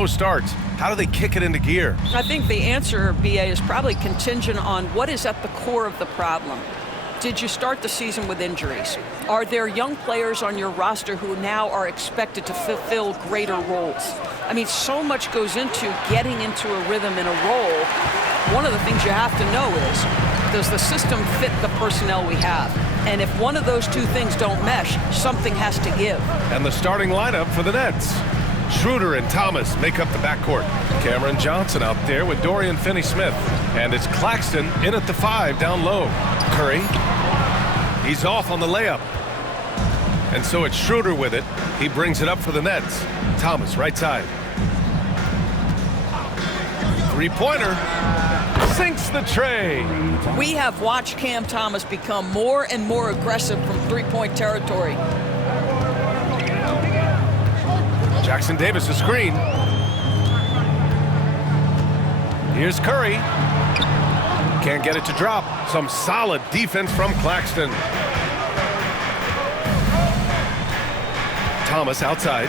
slow starts. How do they kick it into gear? I think the answer, BA, is probably contingent on what is at the core of the problem. Did you start the season with injuries? Are there young players on your roster who now are expected to fulfill greater roles? I mean, so much goes into getting into a rhythm and a role. One of the things you have to know is, does the system fit the personnel we have? And if one of those two things don't mesh, something has to give. And the starting lineup for the Nets. Schroeder and Thomas make up the backcourt. Cameron Johnson out there with Dorian Finney-Smith. And it's Claxton in at the 5 down low. Curry. He's off on the layup. And so it's Schroeder with it. He brings it up for the Nets. Thomas, right side. Three-pointer. Sinks the tray. We have watched Cam Thomas become more and more aggressive from three-point territory. Jackson Davis a screen. Here's Curry. Can't get it to drop. Some solid defense from Claxton. Thomas outside.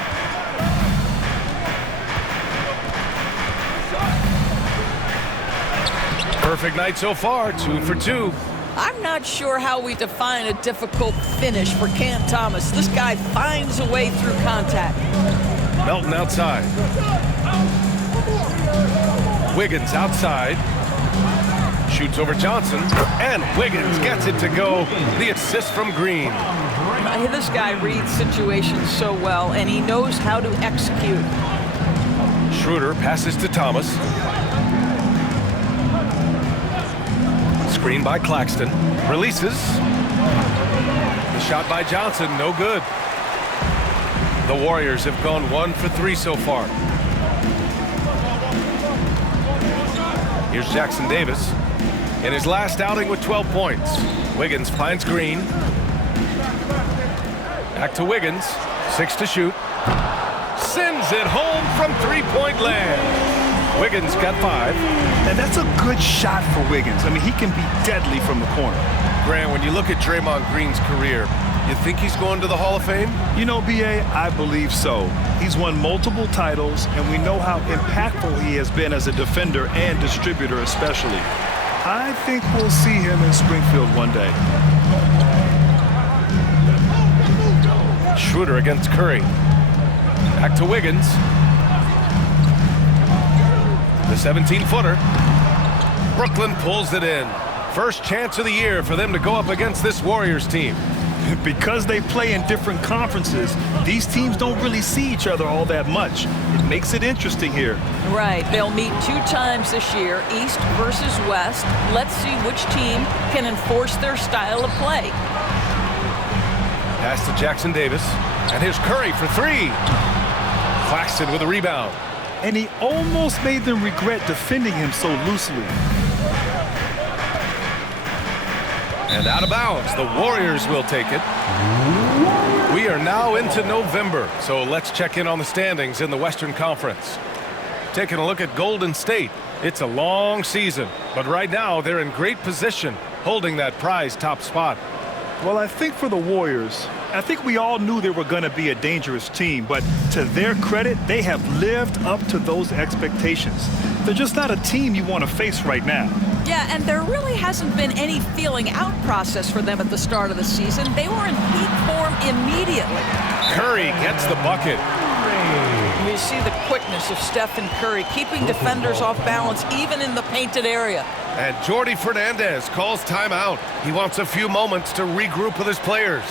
Perfect night so far, 2 for 2. I'm not sure how we define a difficult finish for Cam Thomas. This guy finds a way through contact. Melton outside. Wiggins outside. Shoots over Johnson. And Wiggins gets it to go. The assist from Green. This guy reads situations so well, and he knows how to execute. Schroeder passes to Thomas. Screen by Claxton. Releases. The shot by Johnson, no good. The Warriors have gone 1 for 3 so far. Here's Jackson Davis in his last outing with 12 points. Wiggins finds Green. Back to Wiggins. 6 to shoot. Sends it home from three-point land. Wiggins got 5. And that's a good shot for Wiggins. I mean, he can be deadly from the corner. Grant, when you look at Draymond Green's career, you think he's going to the Hall of Fame? You know, BA, I believe so. He's won multiple titles, and we know how impactful he has been as a defender and distributor especially. I think we'll see him in Springfield one day. Schroeder against Curry. Back to Wiggins. The 17-footer. Brooklyn pulls it in. First chance of the year for them to go up against this Warriors team. Because they play in different conferences, these teams don't really see each other all that much. It makes it interesting here. Right. They'll meet 2 times this year, East versus West. Let's see which team can enforce their style of play. Pass to Jackson Davis. And here's Curry for 3. Claxton with a rebound. And he almost made them regret defending him so loosely. And out of bounds, the Warriors will take it. We are now into November, so let's check in on the standings in the Western Conference. Taking a look at Golden State. It's a long season, but right now they're in great position, holding that prize top spot. Well, I think for the Warriors, I think we all knew they were going to be a dangerous team, but to their credit, they have lived up to those expectations. They're just not a team you want to face right now. Yeah, and there really hasn't been any feeling out process for them at the start of the season. They were in peak form immediately. Curry gets the bucket. You see the quickness of Steph and Curry, keeping defenders off balance even in the painted area. And Jordi Fernandez calls timeout. He wants a few moments to regroup with his players.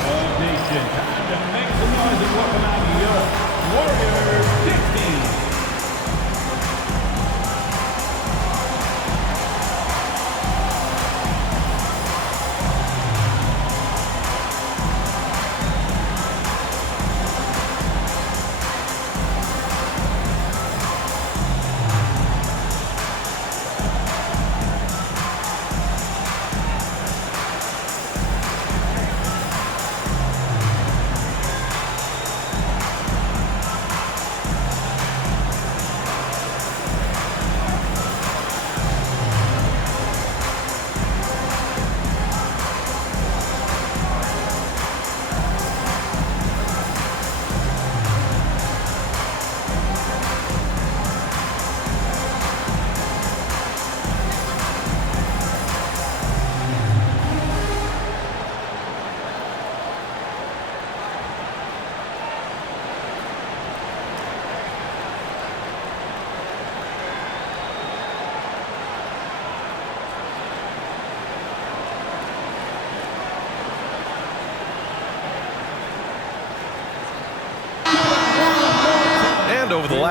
Time to make some noise and welcome out your Warriors 15.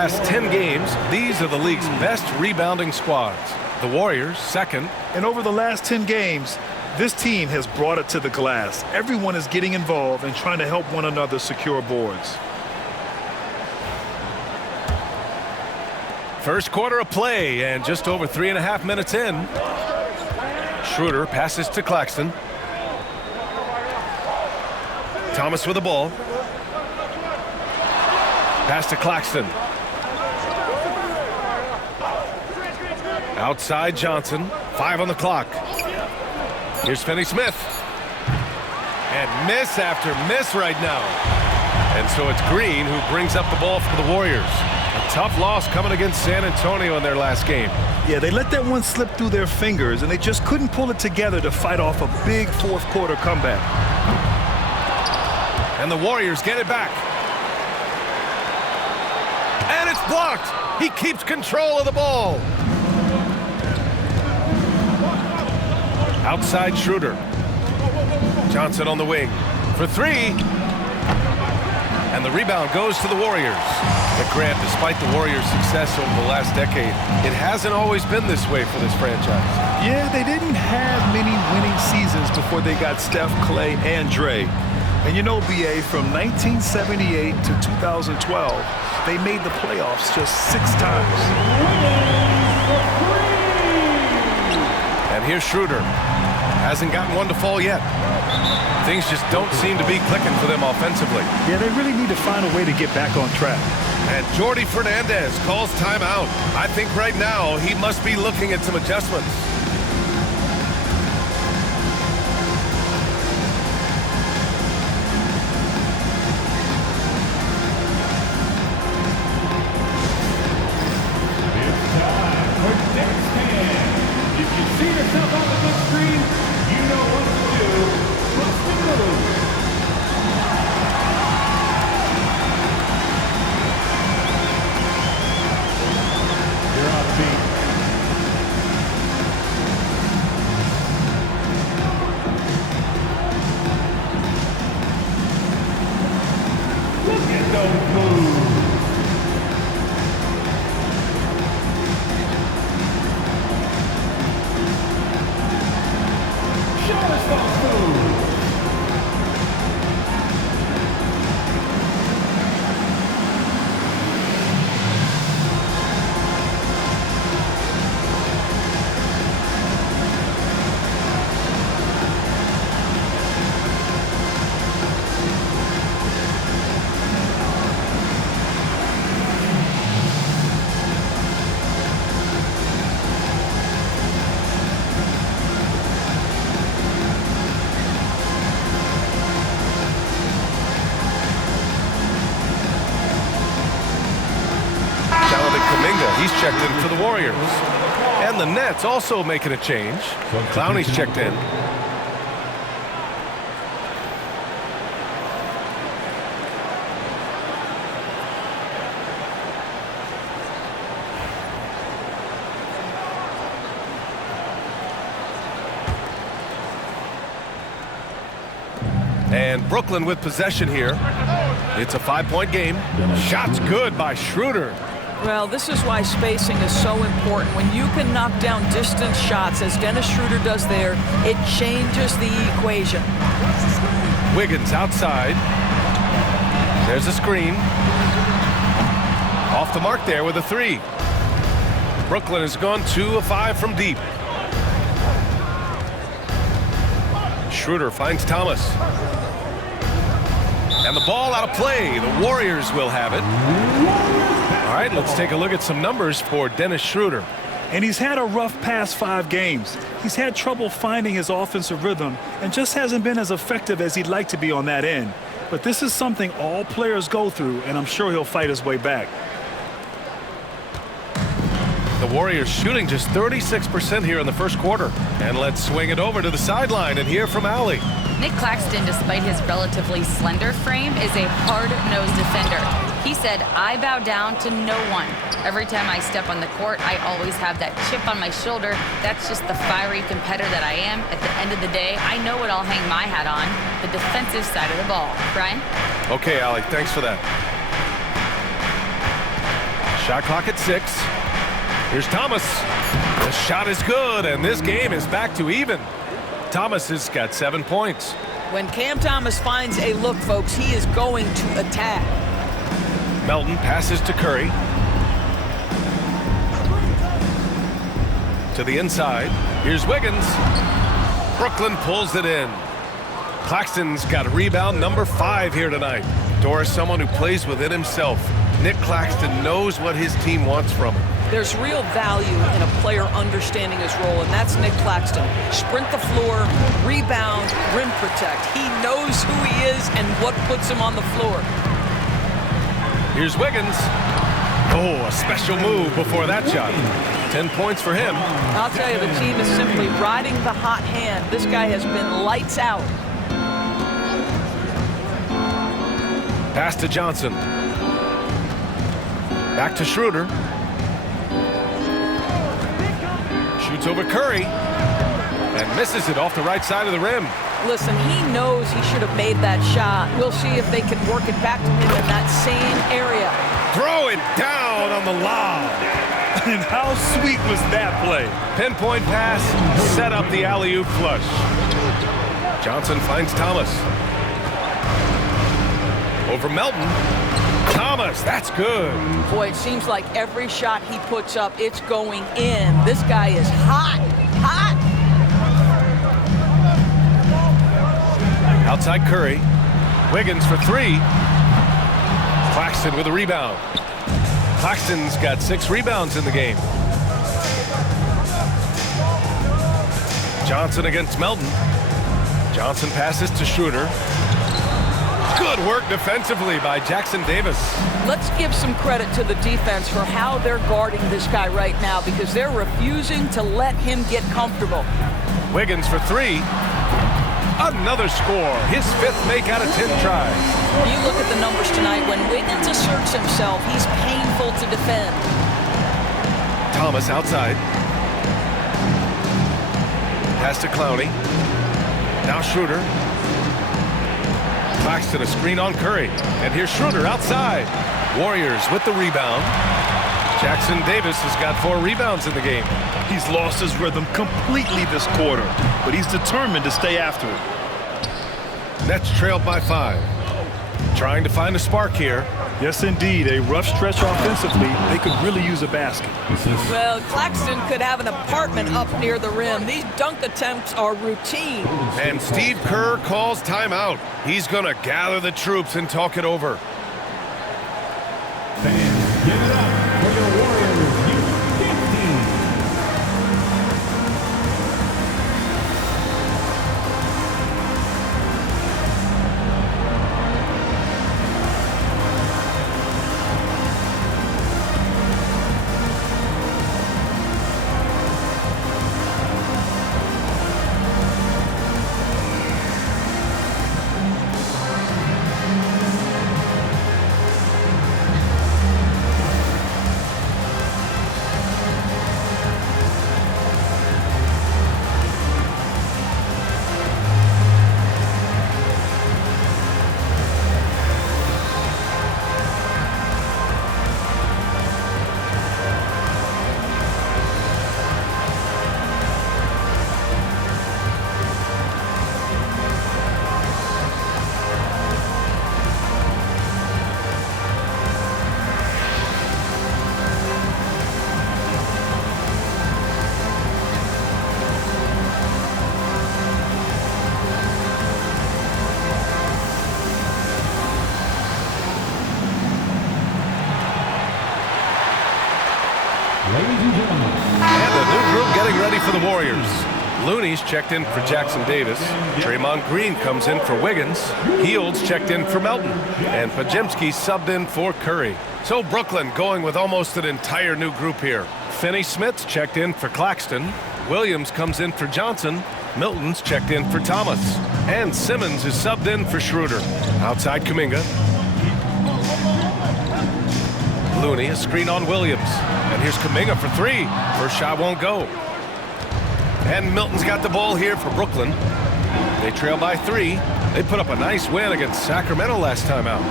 last 10 games, these are the league's best rebounding squads. The Warriors, second. And over the last 10 games, this team has brought it to the glass. Everyone is getting involved and trying to help one another secure boards. First quarter of play, and just over 3.5 minutes in. Schroeder passes to Claxton. Thomas with the ball. Pass to Claxton. Outside Johnson. 5 on the clock. Here's Finney-Smith. And miss after miss right now. And so it's Green who brings up the ball for the Warriors. A tough loss coming against San Antonio in their last game. Yeah, they let that one slip through their fingers, and they just couldn't pull it together to fight off a big fourth quarter comeback. And the Warriors get it back. And it's blocked. He keeps control of the ball. Outside Schroeder. Johnson on the wing for 3. And the rebound goes to the Warriors. But Grant, despite the Warriors' success over the last decade, it hasn't always been this way for this franchise. Yeah, they didn't have many winning seasons before they got Steph, Clay, and Dre. And you know, BA, from 1978 to 2012, they made the playoffs just 6 times. And here's Schroeder. Hasn't gotten one to fall yet. Things just don't seem to be clicking for them offensively. Yeah, they really need to find a way to get back on track. And Jordi Fernandez calls timeout. I think right now he must be looking at some adjustments. It's time for next man. If you see yourself on the big screen, you know what to do. Bust the move. You're on beat. Look at those moves. Show us those moves. He's checked in for the Warriors. And the Nets also making a change. Clowney's checked in. And Brooklyn with possession here. It's a 5-point game. Shots good by Schroeder. Well, this is why spacing is so important. When you can knock down distance shots, as Dennis Schroeder does there, it changes the equation. Wiggins outside. There's a screen. Off the mark there with a 3. Brooklyn has gone 2 of 5 from deep. Schroeder finds Thomas. And the ball out of play. The Warriors will have it. All right, let's take a look at some numbers for Dennis Schroeder. And he's had a rough past 5 games. He's had trouble finding his offensive rhythm and just hasn't been as effective as he'd like to be on that end. But this is something all players go through, and I'm sure he'll fight his way back. The Warriors shooting just 36% here in the first quarter. And let's swing it over to the sideline and hear from Allie. Nick Claxton, despite his relatively slender frame, is a hard-nosed defender. He said, "I bow down to no one. Every time I step on the court, I always have that chip on my shoulder. That's just the fiery competitor that I am. At the end of the day, I know what I'll hang my hat on, the defensive side of the ball." Brian? Okay, Allie, thanks for that. Shot clock at 6. Here's Thomas. The shot is good, and this game is back to even. Thomas has got 7 points. When Cam Thomas finds a look, folks, he is going to attack. Melton passes to Curry. To the inside. Here's Wiggins. Brooklyn pulls it in. Claxton's got rebound number 5 here tonight. Doris, someone who plays within himself. Nick Claxton knows what his team wants from him. There's real value in a player understanding his role, and that's Nick Claxton. Sprint the floor, rebound, rim protect. He knows who he is and what puts him on the floor. Here's Wiggins. Oh, a special move before that shot. 10 points for him. I'll tell you, the team is simply riding the hot hand. This guy has been lights out. Pass to Johnson. Back to Schroeder. Shoots over Curry. And misses it off the right side of the rim. Listen, he knows he should have made that shot. We'll see if they can work it back to him in that same area. Throw it down on the lob. And how sweet was that play? Pinpoint pass, set up the alley-oop flush. Johnson finds Thomas. Over Melton. Thomas, that's good. Boy, it seems like every shot he puts up, it's going in. This guy is hot, hot. Outside Curry. Wiggins for 3. Claxton with a rebound. Claxton's got 6 rebounds in the game. Johnson against Melton. Johnson passes to Schroeder. Good work defensively by Jackson Davis. Let's give some credit to the defense for how they're guarding this guy right now, because they're refusing to let him get comfortable. Wiggins for 3. Another score. His 5th make out of 10 tries. You look at the numbers tonight. When Wiggins asserts himself, he's painful to defend. Thomas outside. Pass to Clowney. Now Schroeder. Claxton a screen on Curry. And here's Schroeder outside. Warriors with the rebound. Jackson Davis has got 4 rebounds in the game. He's lost his rhythm completely this quarter, but he's determined to stay after it. Nets trailed by 5. Trying to find a spark here. Yes, indeed. A rough stretch offensively. They could really use a basket. Well, Claxton could have an apartment up near the rim. These dunk attempts are routine. And Steve Kerr calls timeout. He's going to gather the troops and talk it over. Fans, give it up for your Warriors Youth team. And a new group getting ready for the Warriors. Looney's checked in for Jackson Davis. Draymond Green comes in for Wiggins. Heald's checked in for Melton. And Pajemski subbed in for Curry. So Brooklyn going with almost an entire new group here. Finney Smith's checked in for Claxton. Williams comes in for Johnson. Milton's checked in for Thomas. And Simmons is subbed in for Schroeder. Outside Kuminga. Looney, a screen on Williams. And here's Kuminga for 3. First shot won't go. And Milton's got the ball here for Brooklyn. They trail by 3. They put up a nice win against Sacramento last time out.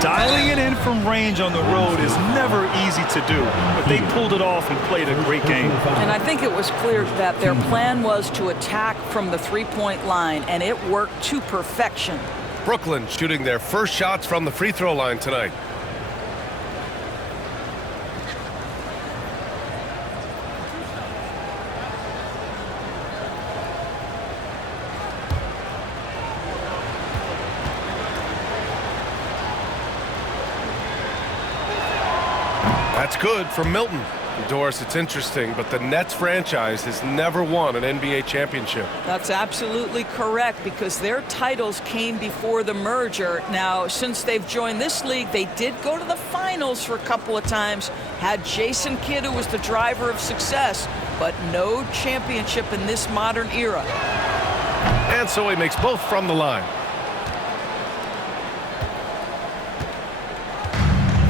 Dialing it in from range on the road is never easy to do, but they pulled it off and played a great game. And I think it was clear that their plan was to attack from the three-point line, and it worked to perfection. Brooklyn shooting their first shots from the free throw line tonight. That's good for Milton. Doris, it's interesting, but the Nets franchise has never won an NBA championship. That's absolutely correct, because their titles came before the merger. Now, since they've joined this league, they did go to the finals for a couple of times, had Jason Kidd, who was the driver of success, but no championship in this modern era. And so he makes both from the line.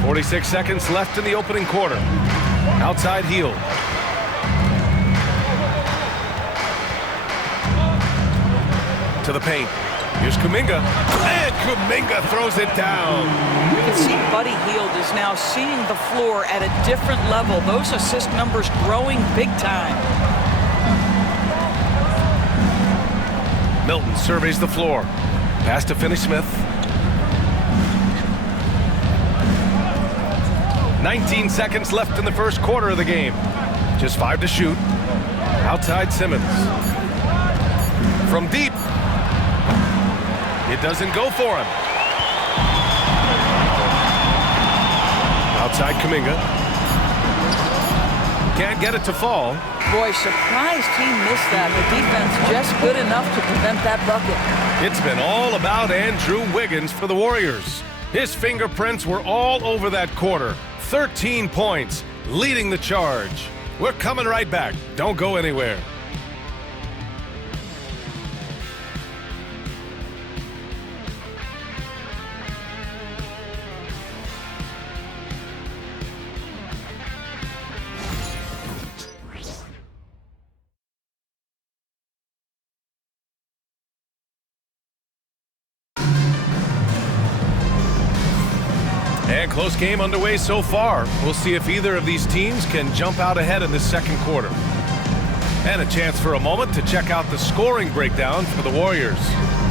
46 seconds left in the opening quarter. Outside Hield. To the paint. Here's Kuminga. And Kuminga throws it down. You can see Buddy Hield is now seeing the floor at a different level. Those assist numbers growing big time. Milton surveys the floor. Pass to Finney-Smith. 19 seconds left in the first quarter of the game. Just 5 to shoot. Outside Simmons. From deep. It doesn't go for him. Outside Kuminga. Can't get it to fall. Boy, surprised he missed that. The defense just good enough to prevent that bucket. It's been all about Andrew Wiggins for the Warriors. His fingerprints were all over that quarter. 13 points, leading the charge. We're coming right back. Don't go anywhere. And close game underway so far. We'll see if either of these teams can jump out ahead in this second quarter. And a chance for a moment to check out the scoring breakdown for the Warriors.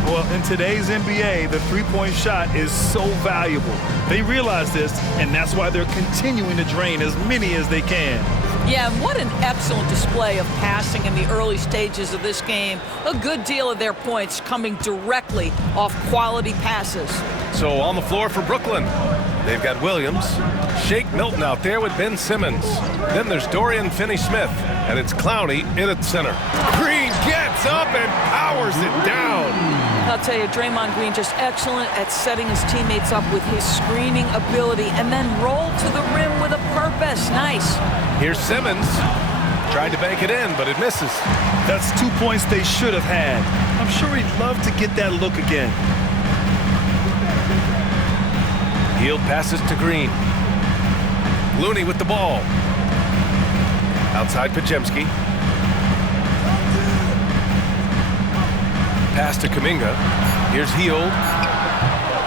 Well, in today's NBA, the three-point shot is so valuable. They realize this, and that's why they're continuing to drain as many as they can. Yeah, and what an excellent display of passing in the early stages of this game. A good deal of their points coming directly off quality passes. So on the floor for Brooklyn, they've got Williams, Shake Milton out there with Ben Simmons. Then there's Dorian Finney-Smith, and it's Clowney in at center. Green gets up and powers it down. I'll tell you, Draymond Green just excellent at setting his teammates up with his screening ability and then roll to the rim with a purpose. Nice. Here's Simmons. Tried to bank it in, but it misses. That's 2 points they should have had. I'm sure he'd love to get that look again. Hield passes to Green. Looney with the ball. Outside Podziemski. Pass to Kuminga. Here's Hield.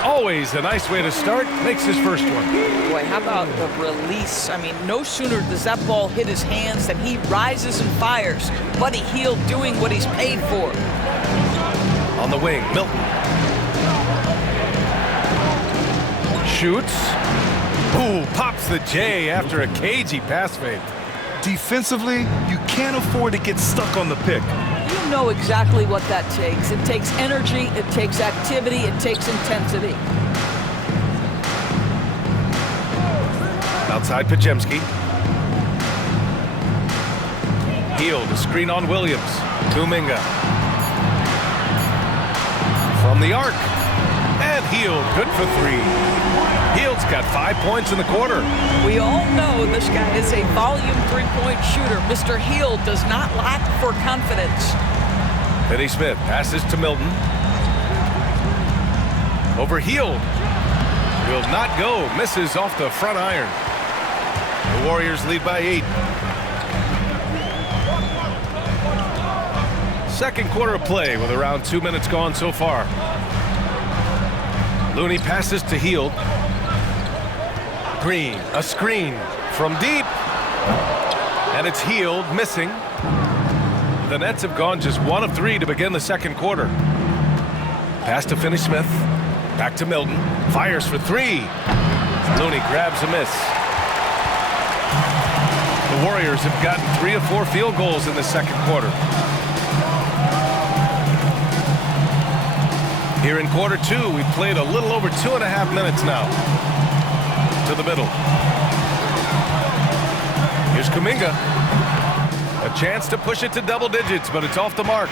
Always a nice way to start. Makes his first one. Boy, how about the release? I mean, no sooner does that ball hit his hands than he rises and fires. Buddy Hield doing what he's paid for. On the wing, Milton. Shoots. Ooh, pops the J after a cagey pass fake. Defensively, you can't afford to get stuck on the pick. You know exactly what that takes. It takes energy, it takes activity, it takes intensity. Outside Podziemski. Hield, a screen on Williams. Kuminga. From the arc. And Hield, good for three. Hield's got 5 points in the quarter. We all know this guy is a volume three-point shooter. Mr. Hield does not lack for confidence. Finney-Smith passes to Milton. Over Hield. Will not go. Misses off the front iron. The Warriors lead by 8. Second quarter of play with around 2 minutes gone so far. Looney passes to Hield. screen. A screen from deep. And it's Healed, missing. The Nets have gone just 1 of 3 to begin the second quarter. Pass to Finney-Smith. Back to Milton. Fires for 3. Looney grabs a miss. The Warriors have gotten 3 of 4 field goals in the second quarter. Here in quarter 2, we've played a little over 2.5 minutes now. To the middle. Here's Kuminga. A chance to push it to double digits, but it's off the mark.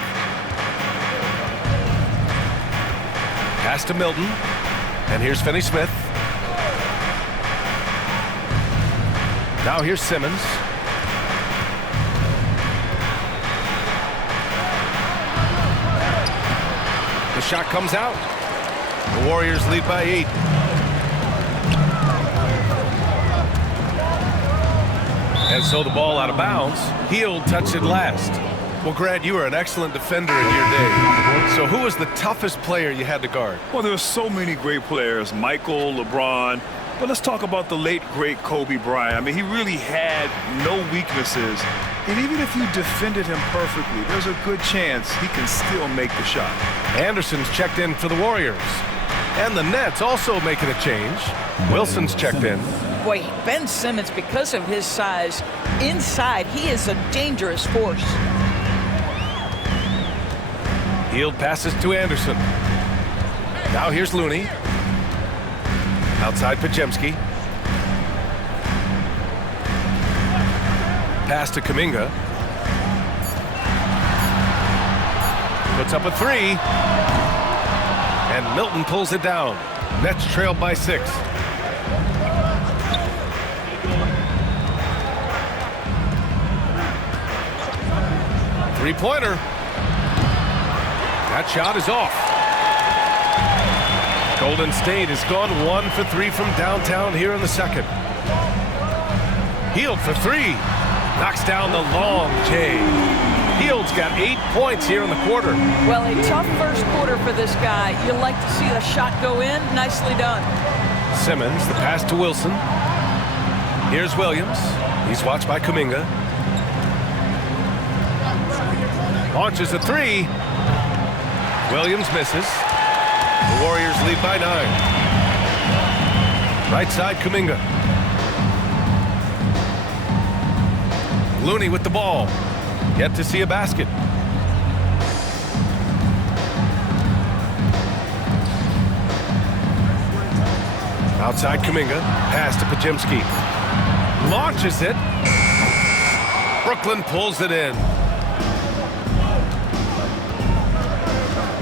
Pass to Milton. And here's Finney-Smith. Now here's Simmons. The shot comes out. The Warriors lead by 8. And so the ball out of bounds. Healed touched it last. Well, Grant, you were an excellent defender in your day. So who was the toughest player you had to guard? Well, there are so many great players, Michael, LeBron. But let's talk about the late, great Kobe Bryant. I mean, he really had no weaknesses. And even if you defended him perfectly, there's a good chance he can still make the shot. Anderson's checked in for the Warriors. And the Nets also making a change. Wilson's checked in. Boy, Ben Simmons, because of his size, inside, he is a dangerous force. Healed passes to Anderson. Now here's Looney. Outside Podziemski. Pass to Kuminga. Puts up a 3. And Milton pulls it down. Nets trailed by 6. Three-pointer. That shot is off. Golden State has gone 1 for 3 from downtown here in the second. Healed for 3. Knocks down the long J. Healed's got 8 points here in the quarter. Well, a tough first quarter for this guy. You like to see the shot go in. Nicely done. Simmons, the pass to Wilson. Here's Williams. He's watched by Kuminga. Launches a 3. Williams misses. The Warriors lead by 9. Right side, Kuminga. Looney with the ball. Yet to see a basket. Outside Kuminga. Pass to Podziemski. Launches it. Brooklyn pulls it in.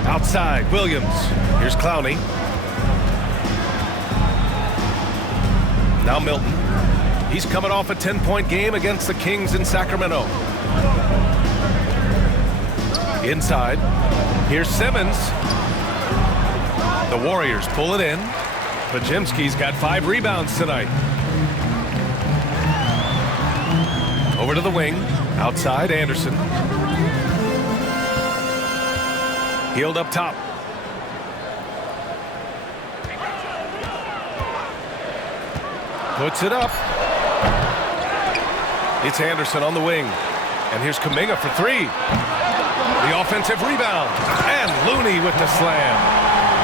Outside, Williams. Here's Clowney. Now Milton. He's coming off a 10-point game against the Kings in Sacramento. Inside. Here's Simmons. The Warriors pull it in. Podziemski's got 5 rebounds tonight. Over to the wing. Outside, Anderson. Healed up top. Puts it up. It's Anderson on the wing. And here's Kuminga for 3. The offensive rebound. And Looney with the slam.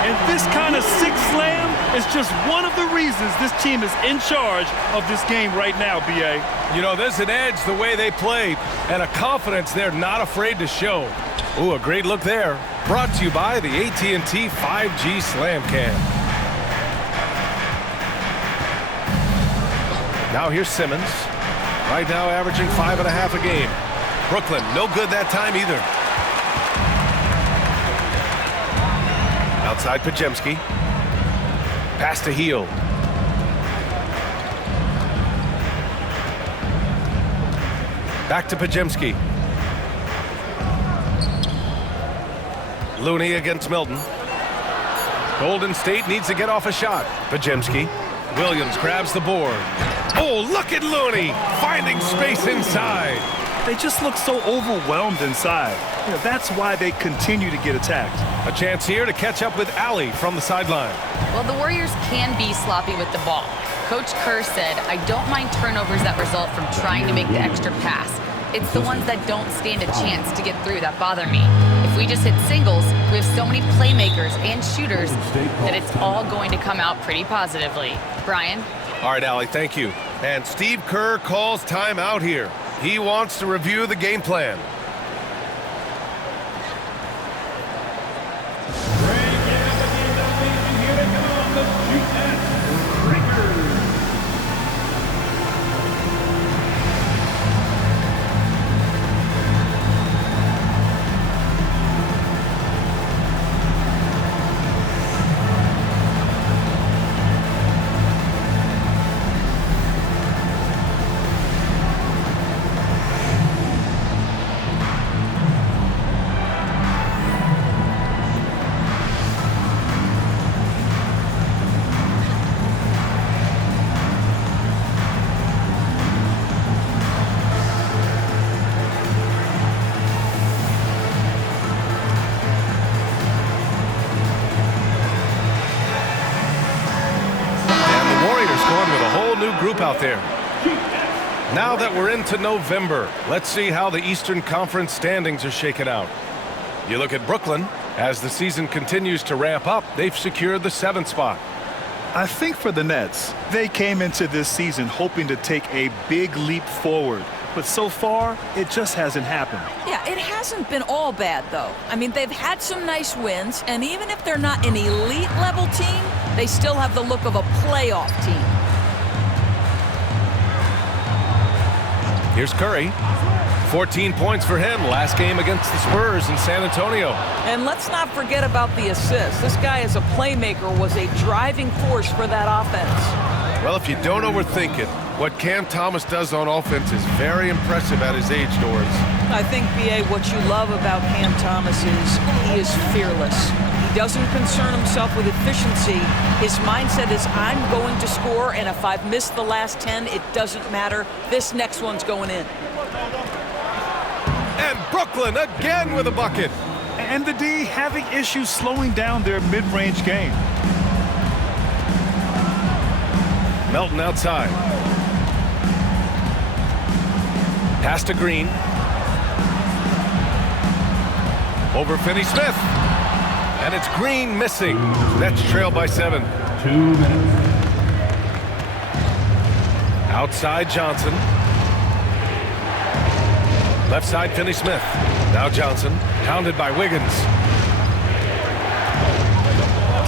And this kind of sick slam is just one of the reasons this team is in charge of this game right now, B.A. You know, there's an edge the way they play and a confidence they're not afraid to show. Ooh, a great look there. Brought to you by the AT&T 5G Slam Cam. Now here's Simmons. Right now averaging 5.5 a game. Brooklyn, no good that time either. Outside Podziemski. Pass to Healed. Back to Podziemski. Looney against Milton. Golden State needs to get off a shot. Podziemski. Williams grabs the board. Oh, look at Looney finding space inside. They just look so overwhelmed inside. You know, that's why they continue to get attacked. A chance here to catch up with Allie from the sideline. Well, the Warriors can be sloppy with the ball. Coach Kerr said, I don't mind turnovers that result from trying to make the extra pass. It's the ones that don't stand a chance to get through that bother me. If we just hit singles, we have so many playmakers and shooters that it's all going to come out pretty positively. Brian? All right, Allie, thank you. And Steve Kerr calls timeout here. He wants to review the game plan. Group out there. Now that we're into November, let's see how the Eastern Conference standings are shaken out. You look at Brooklyn. As the season continues to ramp up, they've secured the 7th spot. I think for the Nets, they came into this season hoping to take a big leap forward. But so far, it just hasn't happened. Yeah, it hasn't been all bad, though. I mean, they've had some nice wins, and even if they're not an elite-level team, they still have the look of a playoff team. Here's Curry. 14 points for him last game against the Spurs in San Antonio. And let's not forget about the assist. This guy as a playmaker was a driving force for that offense. Well, if you don't overthink it, what Cam Thomas does on offense is very impressive at his age, Doris. I think, B.A., what you love about Cam Thomas is he is fearless. He doesn't concern himself with efficiency. His mindset is, I'm going to score, and if I've missed the last 10, it doesn't matter. This next one's going in. And Brooklyn again with a bucket. And the D having issues slowing down their mid-range game. Melton outside. Pass to Green. Over Finney-Smith. And it's Green missing. Nets trail by 7. 2 minutes. Outside Johnson. Left side Finney-Smith. Now Johnson. Hounded by Wiggins.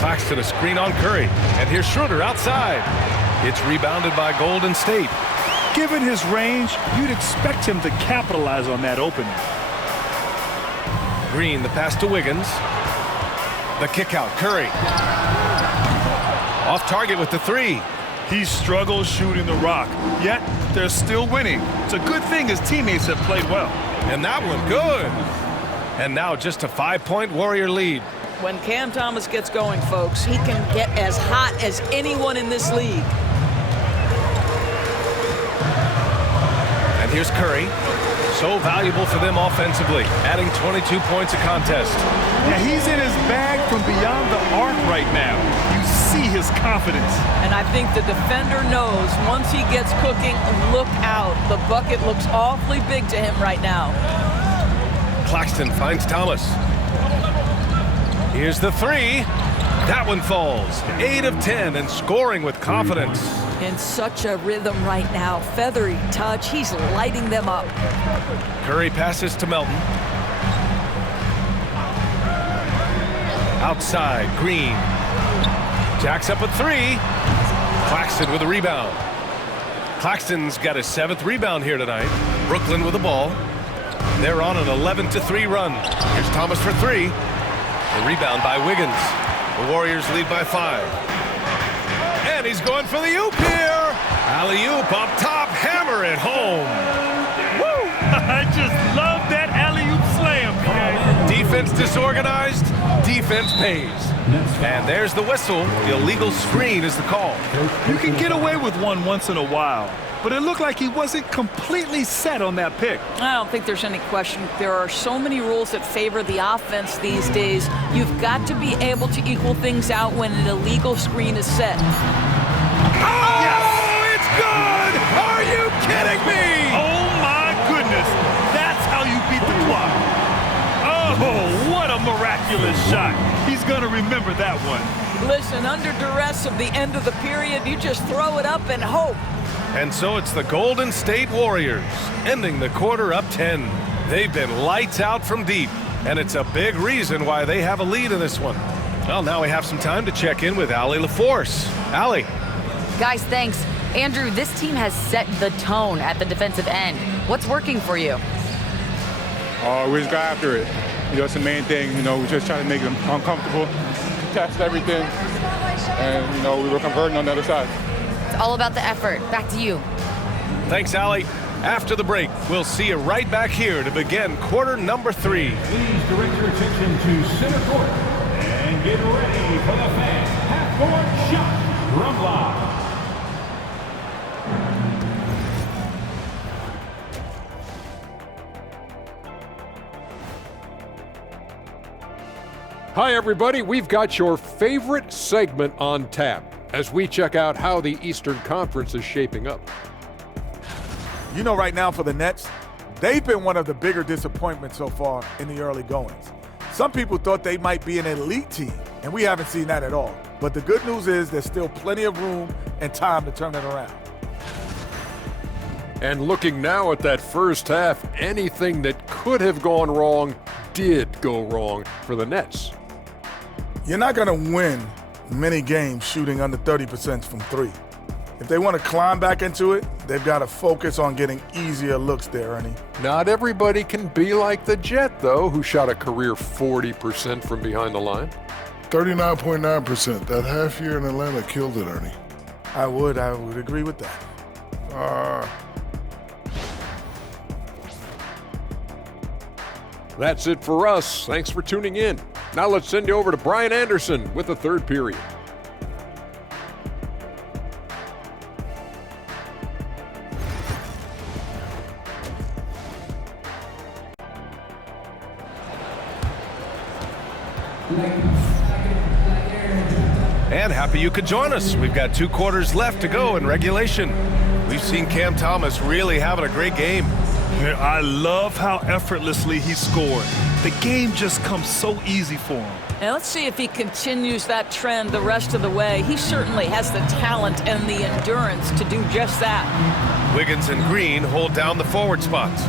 Claxton a screen on Curry. And here's Schroeder outside. It's rebounded by Golden State. Given his range, you'd expect him to capitalize on that opening. Green, the pass to Wiggins. The kick out, Curry. Off target with the 3. He struggles shooting the rock, yet they're still winning. It's a good thing his teammates have played well. And that one good. And now just a 5-point Warrior lead. When Cam Thomas gets going, folks, he can get as hot as anyone in this league. And here's Curry. So valuable for them offensively, adding 22 points a contest. Yeah, he's in his bag from beyond the arc right now. You see his confidence. And I think the defender knows once he gets cooking, look out. The bucket looks awfully big to him right now. Claxton finds Thomas. Here's the 3. That one falls. 8 of 10 and scoring with confidence. In such a rhythm right now. Feathery touch. He's lighting them up. Curry passes to Melton. Outside, Green. Jacks up a 3. Claxton with a rebound. Claxton's got his 7th rebound here tonight. Brooklyn with the ball. They're on an 11-3 run. Here's Thomas for 3. The rebound by Wiggins. The Warriors lead by 5. And he's going for the oop here. Alley-oop up top. Hammer it home. Woo! I just love that alley-oop slam, BA. Defense disorganized. Defense pays. And there's the whistle. The illegal screen is the call. You can get away with one once in a while, but it looked like he wasn't completely set on that pick. I don't think there's any question. There are so many rules that favor the offense these days. You've got to be able to equal things out when an illegal screen is set. Oh! Yes! miraculous shot. He's going to remember that one. Listen, under duress of the end of the period, you just throw it up and hope. And so it's the Golden State Warriors, ending the quarter up 10. They've been lights out from deep, and it's a big reason why they have a lead in this one. Well, now we have some time to check in with Allie LaForce. Allie. Guys, thanks. Andrew, this team has set the tone at the defensive end. What's working for you? We just got after it. It's the main thing. We just trying to make them uncomfortable, test everything, and, we were converting on the other side. It's all about the effort. Back to you. Thanks, Allie. After the break, we'll see you right back here to begin quarter number 3. Please direct your attention to center court and get ready for the fan half-court shot from live. Hi, everybody. We've got your favorite segment on tap as we check out how the Eastern Conference is shaping up. Right now for the Nets, they've been one of the bigger disappointments so far in the early goings. Some people thought they might be an elite team, and we haven't seen that at all. But the good news is there's still plenty of room and time to turn it around. And looking now at that first half, anything that could have gone wrong did go wrong for the Nets. You're not going to win many games shooting under 30% from three. If they want to climb back into it, they've got to focus on getting easier looks there, Ernie. Not everybody can be like the Jet, though, who shot a career 40% from behind the line. 39.9%. That half year in Atlanta killed it, Ernie. I would agree with that. That's it for us. Thanks for tuning in. Now let's send you over to Brian Anderson with the third period. And happy you could join us. We've got 2 quarters left to go in regulation. We've seen Cam Thomas really having a great game. I love how effortlessly he scored. The game just comes so easy for him. Now let's see if he continues that trend the rest of the way. He certainly has the talent and the endurance to do just that. Wiggins and Green hold down the forward spots.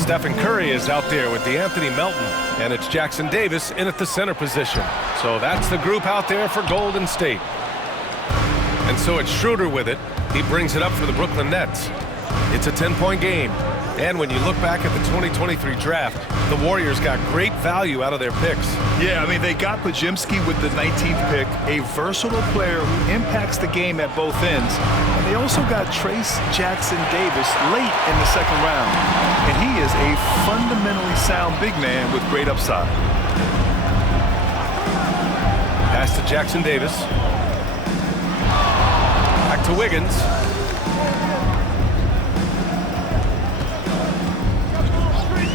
Stephen Curry is out there with DeAnthony Melton, and it's Jackson Davis in at the center position. So that's the group out there for Golden State. And so it's Schroeder with it. He brings it up for the Brooklyn Nets. It's a 10-point game. And when you look back at the 2023 draft, the Warriors got great value out of their picks. Yeah, they got Podziemski with the 19th pick, a versatile player who impacts the game at both ends. And they also got Trace Jackson Davis late in the second round. And he is a fundamentally sound big man with great upside. Pass to Jackson Davis. Back to Wiggins.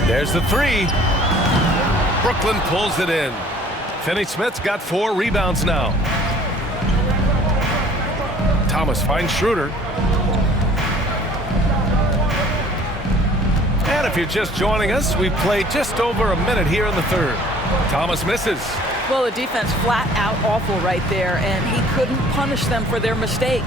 There's the 3. Brooklyn pulls it in. Finney Smith's got 4 rebounds now. Thomas finds Schroeder. And if you're just joining us, we've played just over a minute here in the third. Thomas misses. Well, the defense flat out awful right there, and he couldn't punish them for their mistake.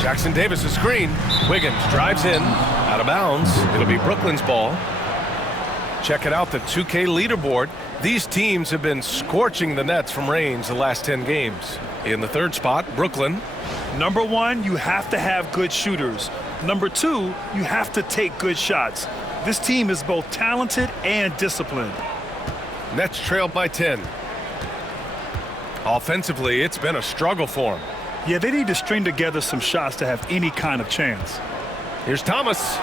Jackson Davis' screen. Wiggins drives in, out of bounds. It'll be Brooklyn's ball. Checking out the 2K leaderboard. These teams have been scorching the Nets from range the last 10 games. In the third spot, Brooklyn. Number 1, you have to have good shooters. Number 2, you have to take good shots. This team is both talented and disciplined. Nets trailed by 10. Offensively, it's been a struggle for them. Yeah, they need to string together some shots to have any kind of chance. Here's Thomas.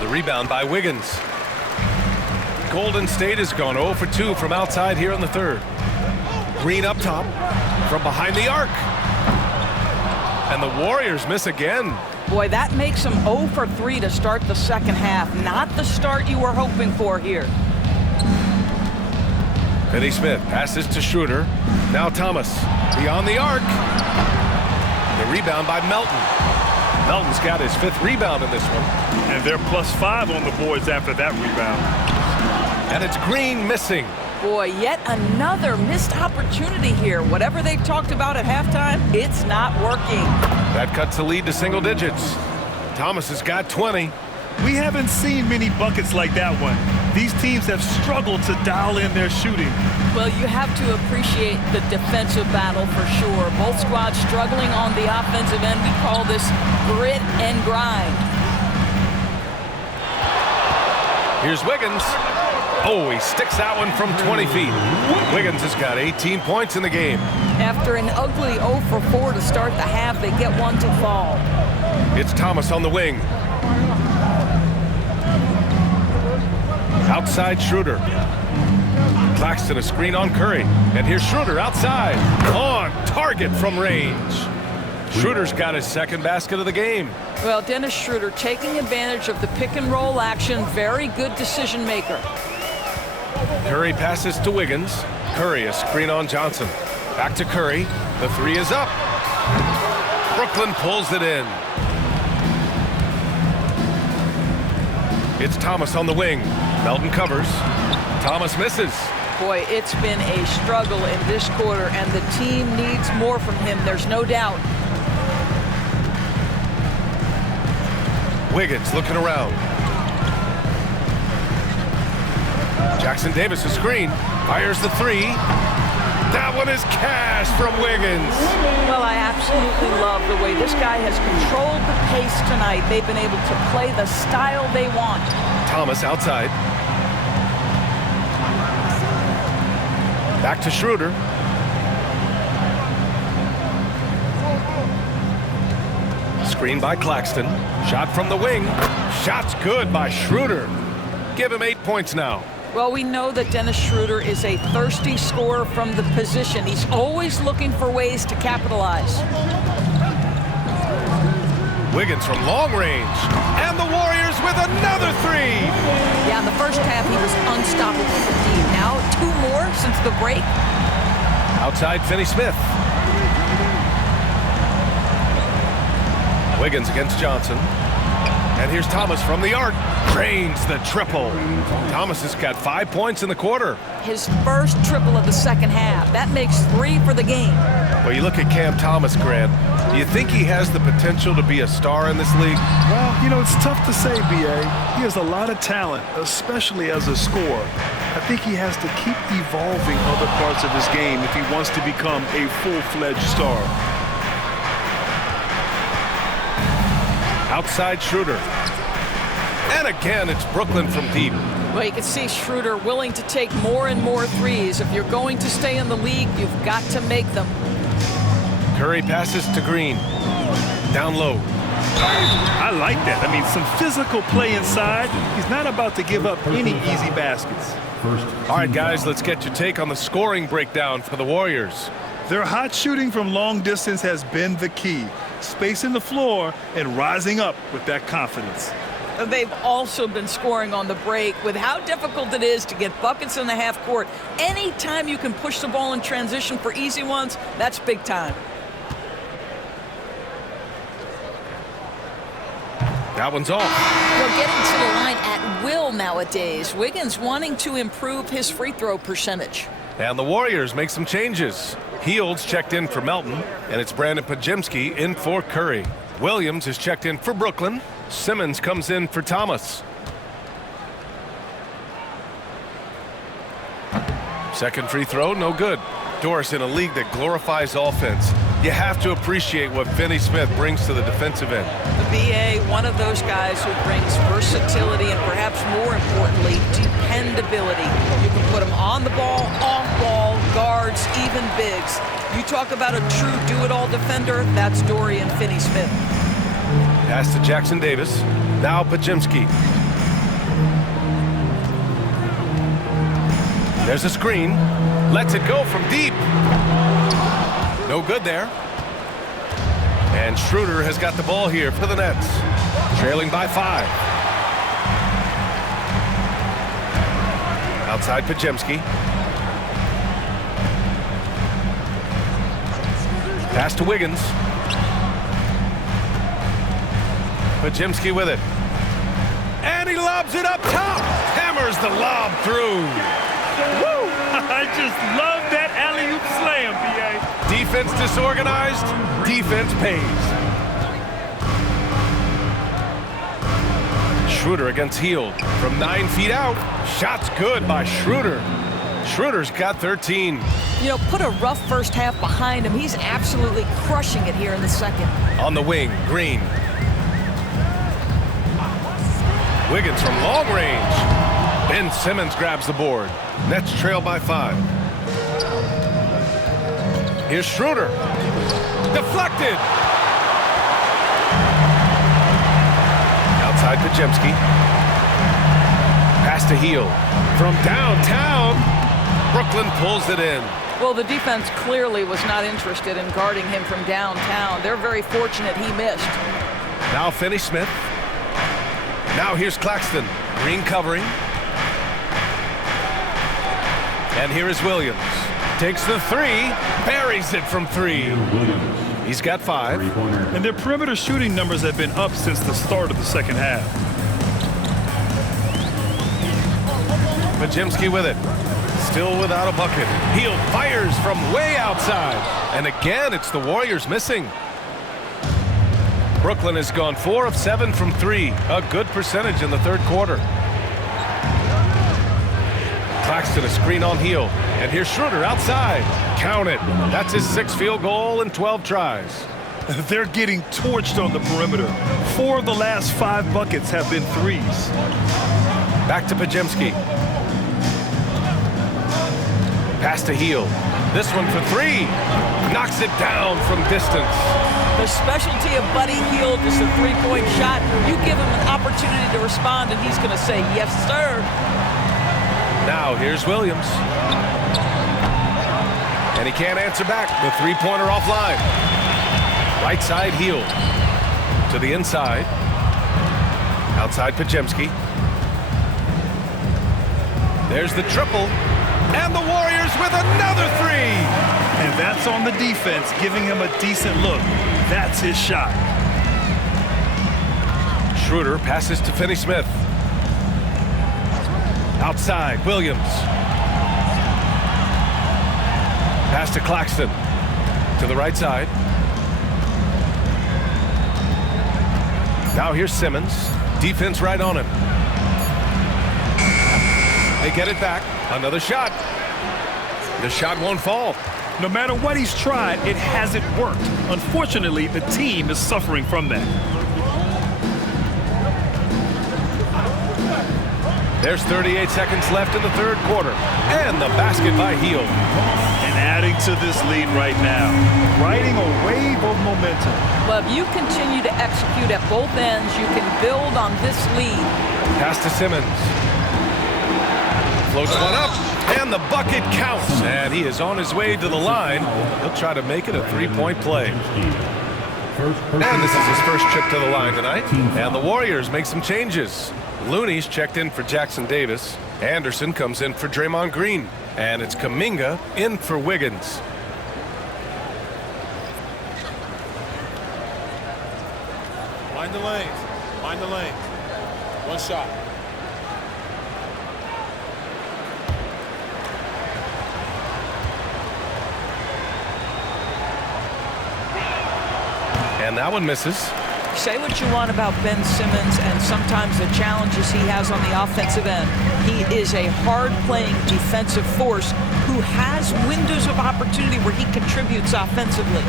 The rebound by Wiggins. Golden State has gone 0 for 2 from outside here in the third. Green up top from behind the arc. And the Warriors miss again. Boy, that makes them 0 for 3 to start the second half. Not the start you were hoping for here. Finney Smith passes to Schroeder. Now Thomas beyond the arc. The rebound by Melton. Melton's got his 5th rebound in this one. And they're +5 on the boards after that rebound. And it's Green missing. Boy, yet another missed opportunity here. Whatever they talked about at halftime, it's not working. That cuts the lead to single digits. Thomas has got 20. We haven't seen many buckets like that one. These teams have struggled to dial in their shooting. Well, you have to appreciate the defensive battle for sure. Both squads struggling on the offensive end. We call this grit and grind. Here's Wiggins. Oh, he sticks that one from 20 feet. Wiggins has got 18 points in the game. After an ugly 0 for 4 to start the half, they get one to fall. It's Thomas on the wing. Outside Schroeder. Claxton a screen on Curry. And here's Schroeder outside. On target from range. Schroeder's got his 2nd basket of the game. Well, Dennis Schroeder taking advantage of the pick and roll action. Very good decision maker. Curry passes to Wiggins. Curry a screen on Johnson. Back to Curry. The 3 is up. Brooklyn pulls it in. It's Thomas on the wing. Melton covers. Thomas misses. Boy, it's been a struggle in this quarter, and the team needs more from him. There's no doubt. Wiggins looking around. Jackson Davis a screen. Fires the 3. That one is cash from Wiggins. Well, I absolutely love the way this guy has controlled the pace tonight. They've been able to play the style they want. Thomas outside. Back to Schroeder. Screen by Claxton. Shot from the wing. Shot's good by Schroeder. Give him 8 points now. Well, we know that Dennis Schroeder is a thirsty scorer from the position. He's always looking for ways to capitalize. Wiggins from long range. And the Warriors with another 3. Yeah, in the first half, he was unstoppable for the team. Now, 2 more since the break. Outside Finney-Smith. Wiggins against Johnson. And here's Thomas from the arc. Drains the triple. Thomas has got 5 points in the quarter. His first triple of the second half. That makes 3 for the game. Well, you look at Cam Thomas, Grant. Do you think he has the potential to be a star in this league? Well, you know, it's tough to say, B.A. He has a lot of talent, especially as a scorer. I think he has to keep evolving other parts of his game if he wants to become a full-fledged star. Outside Schroeder. And again, it's Brooklyn from deep. Well, you can see Schroeder willing to take more and more threes. If you're going to stay in the league, you've got to make them. Curry passes to Green. Down low. I like that. I mean, some physical play inside. He's not about to give up any easy baskets. All right, guys, let's get your take on the scoring breakdown for the Warriors. Their hot shooting from long distance has been the key. Spacing the floor and rising up with that confidence. They've also been scoring on the break. With how difficult it is to get buckets in the half court, anytime you can push the ball in transition for easy ones, that's big time. That one's off. Well, getting to the line at will nowadays. Wiggins wanting to improve his free throw percentage. And the Warriors make some changes. Heald's checked in for Melton, and it's Brandon Pajemski in for Curry. Williams is checked in for Brooklyn. Simmons comes in for Thomas. Second free throw, no good. Doris, in a league that glorifies offense, you have to appreciate what Finney-Smith brings to the defensive end. The BA, one of those guys who brings versatility and perhaps more importantly, dependability. You can put him on the ball, off ball, guards, even bigs. You talk about a true do-it-all defender, that's Dorian Finney-Smith. Pass to Jackson Davis. Now Pajemski. There's a screen. Lets it go from deep. No good there. And Schroeder has got the ball here for the Nets. Trailing by 5. Outside Pajemski. Pass to Wiggins. Pajimski with it. And he lobs it up top. Hammers the lob through. Woo! I just love that alley-oop slam, B.A. Defense disorganized. Defense pays. Schroeder against Hield from 9 feet out. Shot's good by Schroeder. Schroeder's got 13. You know, put a rough first half behind him. He's absolutely crushing it here in the second. On the wing, Green. Wiggins from long range. Ben Simmons grabs the board. Nets trail by 5. Here's Schroeder. Deflected. Outside Pajimski. Pass to Hield. From downtown, Brooklyn pulls it in. Well, the defense clearly was not interested in guarding him from downtown. They're very fortunate he missed. Now Finney-Smith. Now here's Claxton. Green covering. And here is Williams. Takes the 3. Buries it from 3. He's got 5. And their perimeter shooting numbers have been up since the start of the second half. Pajimski with it. Still without a bucket. Hield fires from way outside. And again, it's the Warriors missing. Brooklyn has gone 4 of 7 from 3. A good percentage in the third quarter. Claxton a screen on Hield. And here's Schroeder outside. Count it. That's his 6th field goal in 12 tries. They're getting torched on the perimeter. 4 of the last 5 buckets have been threes. Back to Pajimski. Pass to Hield. This one for 3. Knocks it down from distance. The specialty of Buddy Hield is the three-point shot. You give him an opportunity to respond, and he's going to say, yes, sir. Now here's Williams. And he can't answer back. The three-pointer offline. Right side Hield. To the inside. Outside Pajimski. There's the triple. And the Warriors with another 3. And that's on the defense, giving him a decent look. That's his shot. Schroeder passes to Finney-Smith. Outside, Williams. Pass to Claxton. To the right side. Now here's Simmons. Defense right on him. They get it back. Another shot. The shot won't fall. No matter what he's tried, it hasn't worked. Unfortunately, the team is suffering from that. There's 38 seconds left in the third quarter. And the basket by Hield. And adding to this lead right now, riding a wave of momentum. Well, if you continue to execute at both ends, you can build on this lead. Pass to Simmons. Floats one up, and the bucket counts. And he is on his way to the line. He'll try to make it a three-point play. And this is his first trip to the line tonight. And the Warriors make some changes. Looney's checked in for Jackson Davis. Anderson comes in for Draymond Green. And it's Kuminga in for Wiggins. Mind the lanes. Mind the lanes. One shot. And that one misses. Say what you want about Ben Simmons and sometimes the challenges he has on the offensive end. He is a hard-playing defensive force who has windows of opportunity where he contributes offensively.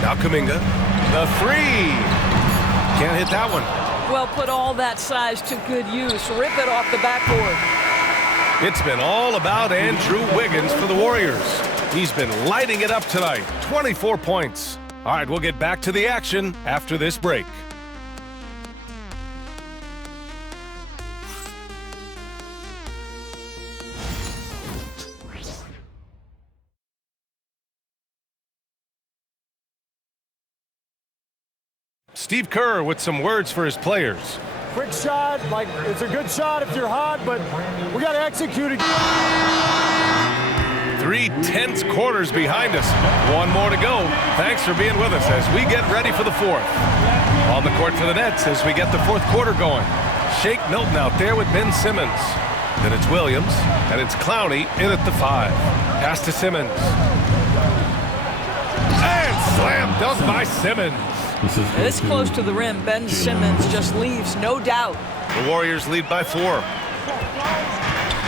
Now Kuminga, the 3. Can't hit that one. Well, put all that size to good use. Rip it off the backboard. It's been all about Andrew Wiggins for the Warriors. He's been lighting it up tonight. 24 points. All right, we'll get back to the action after this break. Steve Kerr with some words for his players. Quick shot, like it's a good shot if you're hot, but we got to execute it. 3 tense quarters behind us. One more to go. Thanks for being with us as we get ready for the fourth. On the court for the Nets as we get the fourth quarter going. Shake Milton out there with Ben Simmons. Then it's Williams, and it's Clowney in at the 5. Pass to Simmons. And slam dunk by Simmons. This close to the rim, Ben Simmons just leaves no doubt. The Warriors lead by 4.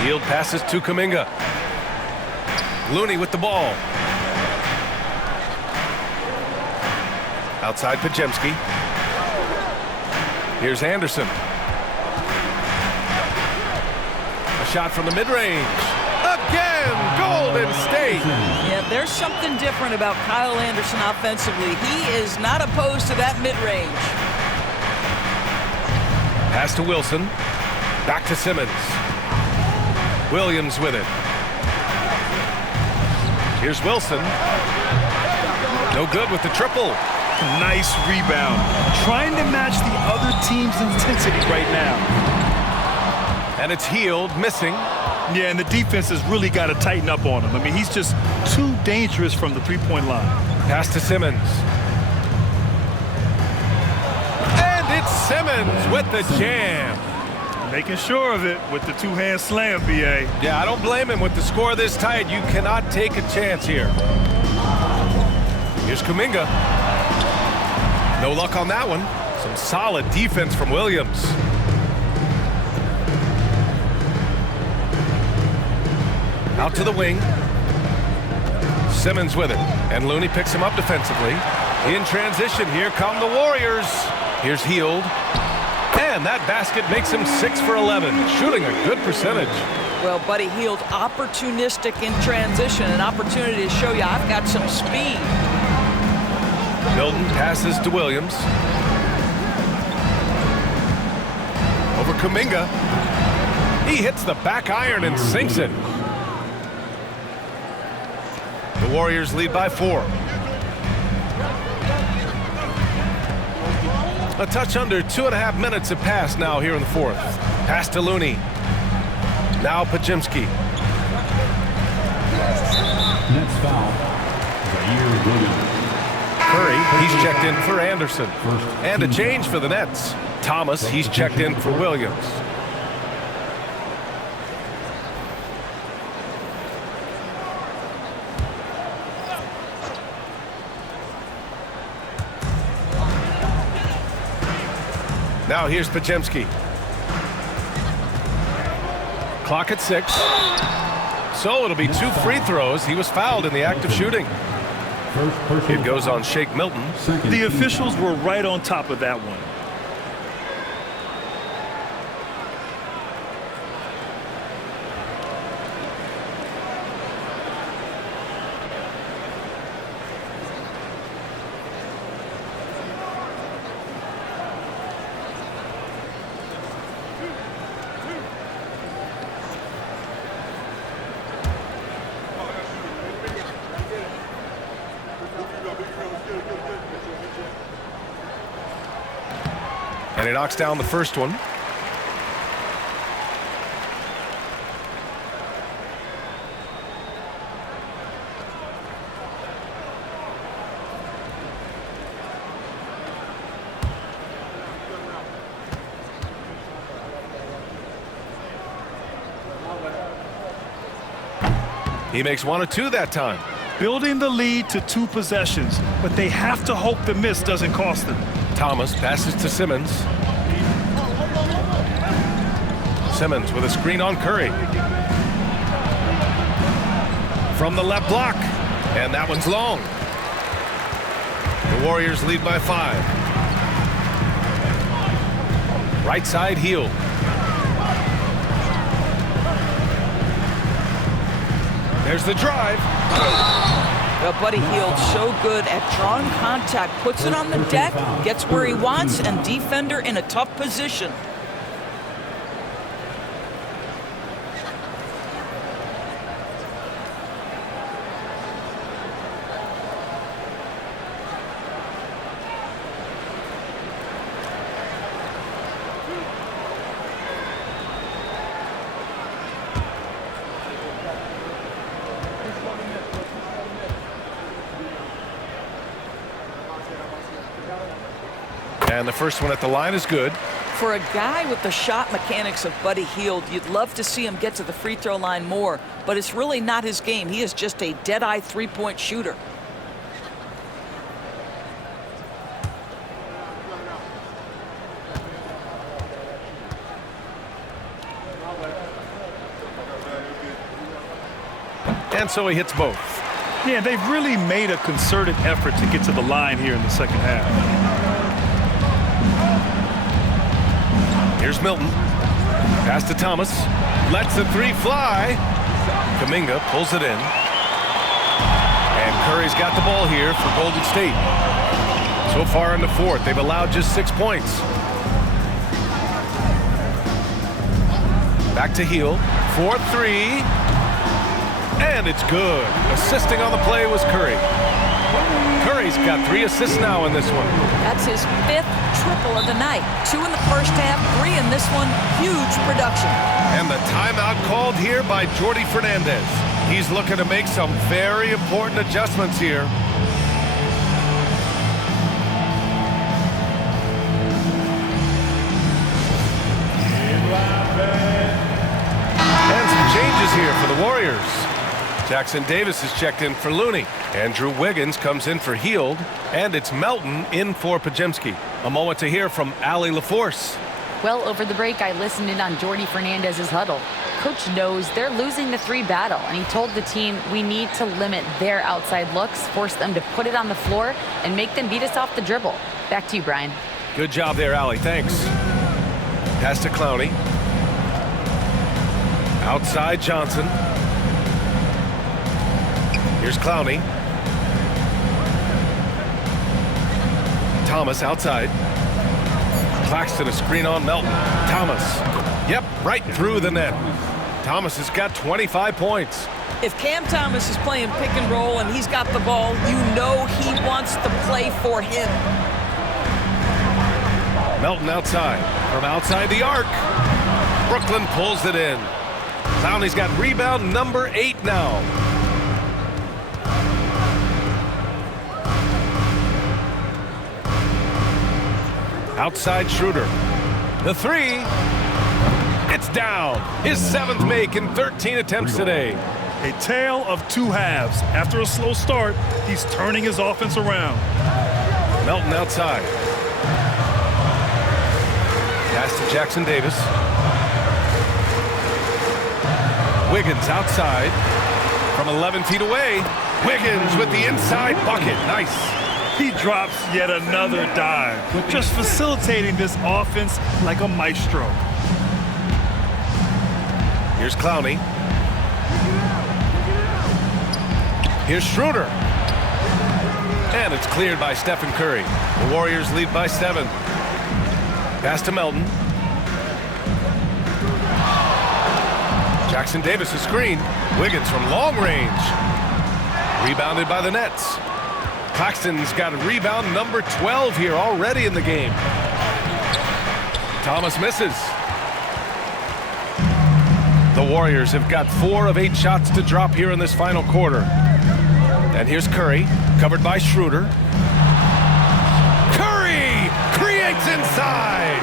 Hield passes to Kuminga. Looney with the ball. Outside Pajemski. Here's Anderson. A shot from the mid-range. Again, Golden State. Yeah, there's something different about Kyle Anderson offensively. He is not opposed to that mid-range. Pass to Wilson. Back to Simmons. Williams with it. Here's Wilson. No good with the triple. Nice rebound. Trying to match the other team's intensity right now. And it's Hield missing. Yeah, and the defense has really got to tighten up on him. I mean, he's just too dangerous from the three-point line. Pass to Simmons. And it's Simmons with the jam. Making sure of it with the two-hand slam, B.A. Yeah, I don't blame him. With the score this tight, you cannot take a chance here. Here's Kuminga. No luck on that one. Some solid defense from Williams. Out to the wing. Simmons with it. And Looney picks him up defensively. In transition, here come the Warriors. Here's Hield. And that basket makes him 6 for 11, shooting a good percentage. Well, Buddy Hield, opportunistic in transition, an opportunity to show you I've got some speed. Milton passes to Williams. Over Kuminga. He hits the back iron and sinks it. The Warriors lead by 4. A touch under 2.5 minutes have passed now here in the fourth. Pass to Looney. Now Pajemski. Next foul, Zaire Williams. Curry, he's checked in for Anderson. And a change for the Nets. Thomas, he's checked in for Williams. Now here's Pajemski. Clock at 6. So it'll be 2 free throws. He was fouled in the act of shooting. It goes on Shake Milton. The officials were right on top of that one. And he knocks down the first one. He makes 1 or 2 that time. Building the lead to 2 possessions, but they have to hope the miss doesn't cost them. Thomas passes to Simmons. Simmons with a screen on Curry. From the left block. And that one's long. The Warriors lead by 5. Right side Hield. There's the drive. Well, Buddy Hield so good at drawing contact, puts it on the deck, gets where he wants, and defender in a tough position. And the first one at the line is good. For a guy with the shot mechanics of Buddy Hield, you'd love to see him get to the free throw line more, but it's really not his game. He is just a dead-eye three-point shooter. And so he hits both. Yeah, they've really made a concerted effort to get to the line here in the second half. Here's Milton. Pass to Thomas. Lets the three fly. Kuminga pulls it in. And Curry's got the ball here for Golden State. So far in the fourth, they've allowed just 6 points. Back to Hield. 4-3. And it's good. Assisting on the play was Curry. Curry's got 3 assists now in this one. That's his 5th triple of the night. 2 in the first half, 3 in this one. Huge production. And the timeout called here by Jordi Fernandez. He's looking to make some very important adjustments here. And some changes here for the Warriors. Jackson Davis is checked in for Looney. Andrew Wiggins comes in for Hield. And it's Melton in for Podziemski. A moment to hear from Allie LaForce. Well, over the break, I listened in on Jordi Fernandez's huddle. Coach knows they're losing the 3 battle, and he told the team we need to limit their outside looks, force them to put it on the floor, and make them beat us off the dribble. Back to you, Brian. Good job there, Allie. Thanks. Pass to Clowney. Outside Johnson. Here's Clowney. Thomas outside. Claxton a screen on Melton. Thomas. Yep, right through the net. Thomas has got 25 points. If Cam Thomas is playing pick and roll and he's got the ball, you know he wants to play for him. Melton outside. From outside the arc. Brooklyn pulls it in. Clowney's got rebound number 8 now. Outside Schroeder. The 3. It's down. His 7th make in 13 attempts today. A tale of 2 halves. After a slow start, he's turning his offense around. Melton outside. Pass to Jackson Davis. Wiggins outside. From 11 feet away. Wiggins with the inside bucket. Nice. He drops yet another dive, just facilitating this offense like a maestro. Here's Clowney. Here's Schroeder. And it's cleared by Steph and Curry. The Warriors lead by 7. Pass to Melton. Jackson Davis' screen. Wiggins from long range. Rebounded by the Nets. Claxton's got a rebound number 12 here already in the game. Thomas misses. The Warriors have got 4 of 8 shots to drop here in this final quarter. And here's Curry, covered by Schroeder. Curry creates inside.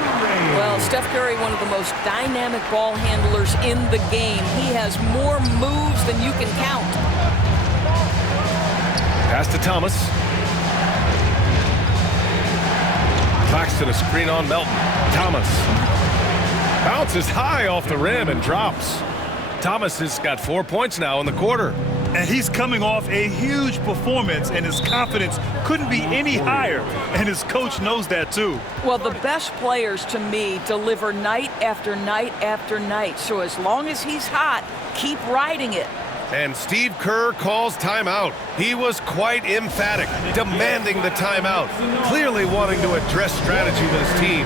Well, Steph Curry, one of the most dynamic ball handlers in the game. He has more moves than you can count. Pass to Thomas. Claxton a screen on Melton. Thomas bounces high off the rim and drops. Thomas has got 4 points now in the quarter. And he's coming off a huge performance, and his confidence couldn't be any higher. And his coach knows that, too. Well, the best players, to me, deliver night after night after night. So as long as he's hot, keep riding it. And Steve Kerr calls timeout. He was quite emphatic, demanding the timeout, clearly wanting to address strategy with his team.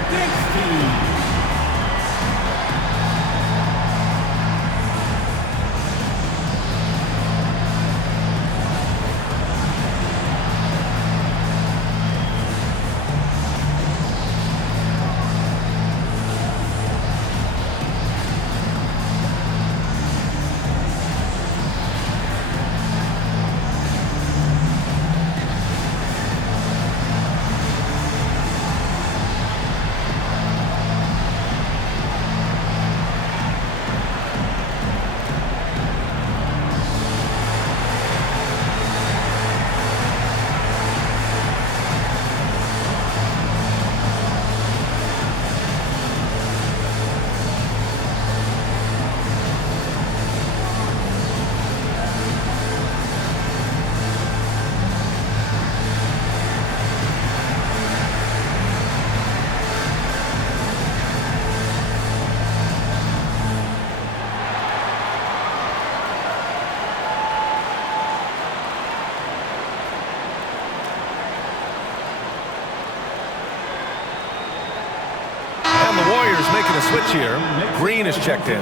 making a switch here. Green is checked in.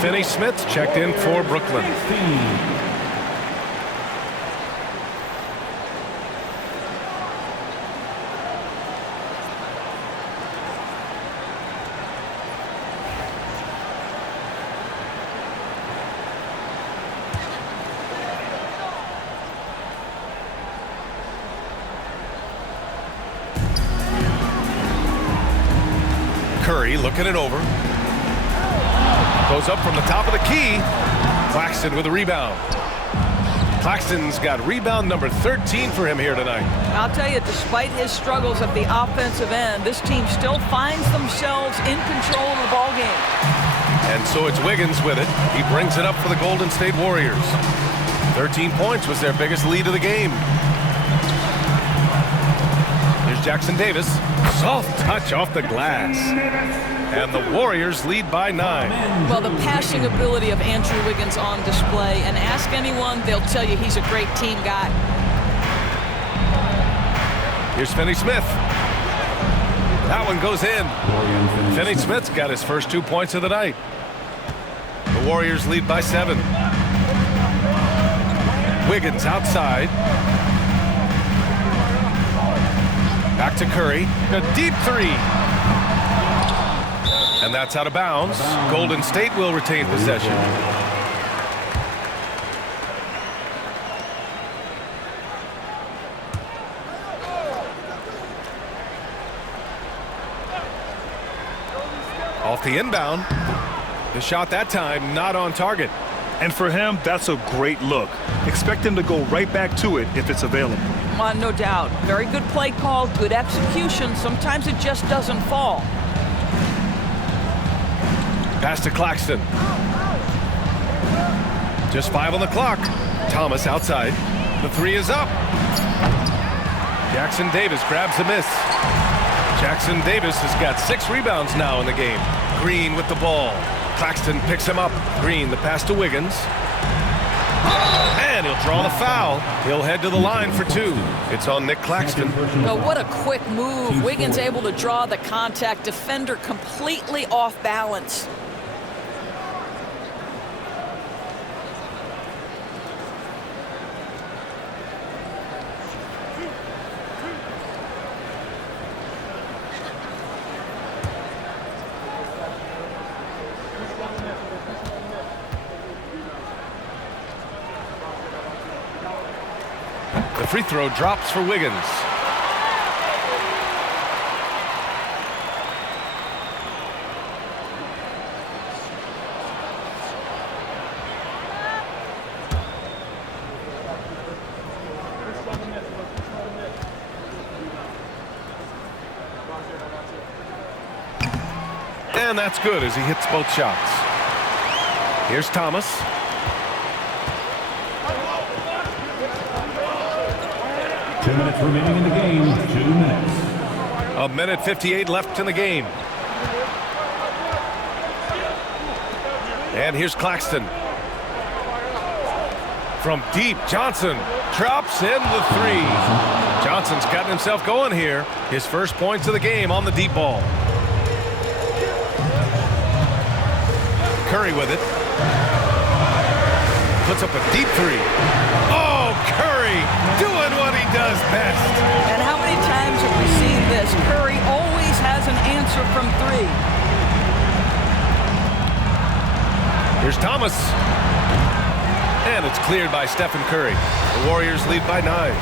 Finney Smith's checked in for Brooklyn. Curry looking it over. Goes up from the top of the key. Claxton with a rebound. Claxton's got rebound number 13 for him here tonight. I'll tell you, despite his struggles at the offensive end, this team still finds themselves in control of the ball game. And so it's Wiggins with it. He brings it up for the Golden State Warriors. 13 points was their biggest lead of the game. Here's Jackson Davis. Soft touch off the glass. And the Warriors lead by 9. Well, the passing ability of Andrew Wiggins on display. And ask anyone, they'll tell you he's a great team guy. Here's Finney Smith. That one goes in. Finney Smith's got his first 2 points of the night. The Warriors lead by 7. Wiggins outside. Back to Curry. A deep 3. And that's out of bounds. Golden State will retain possession. Off the inbound. The shot that time not on target. And for him, that's a great look. Expect him to go right back to it if it's available. No doubt. Very good play call, good execution. Sometimes it just doesn't fall. Pass to Claxton. Just 5 on the clock. Thomas outside. The 3 is up. Jackson Davis grabs the miss. Jackson Davis has got 6 rebounds now in the game. Green with the ball. Claxton picks him up. Green, the pass to Wiggins. And he'll draw the foul. He'll head to the line for 2. It's on Nick Claxton. Oh, what a quick move. Wiggins able to draw the contact. Defender completely off balance. The free throw drops for Wiggins. And that's good as he hits both shots. Here's Thomas. Two minutes remaining in the game. 2 minutes. A minute 58 left in the game. And here's Claxton. From deep, Johnson drops in the 3. Johnson's gotten himself going here. His first points of the game on the deep ball. Curry with it. Puts up a deep 3. Oh, Curry doing what he does best. And how many times have we seen this? Curry always has an answer from 3. Here's Thomas. And it's cleared by Stephen Curry. The Warriors lead by 9.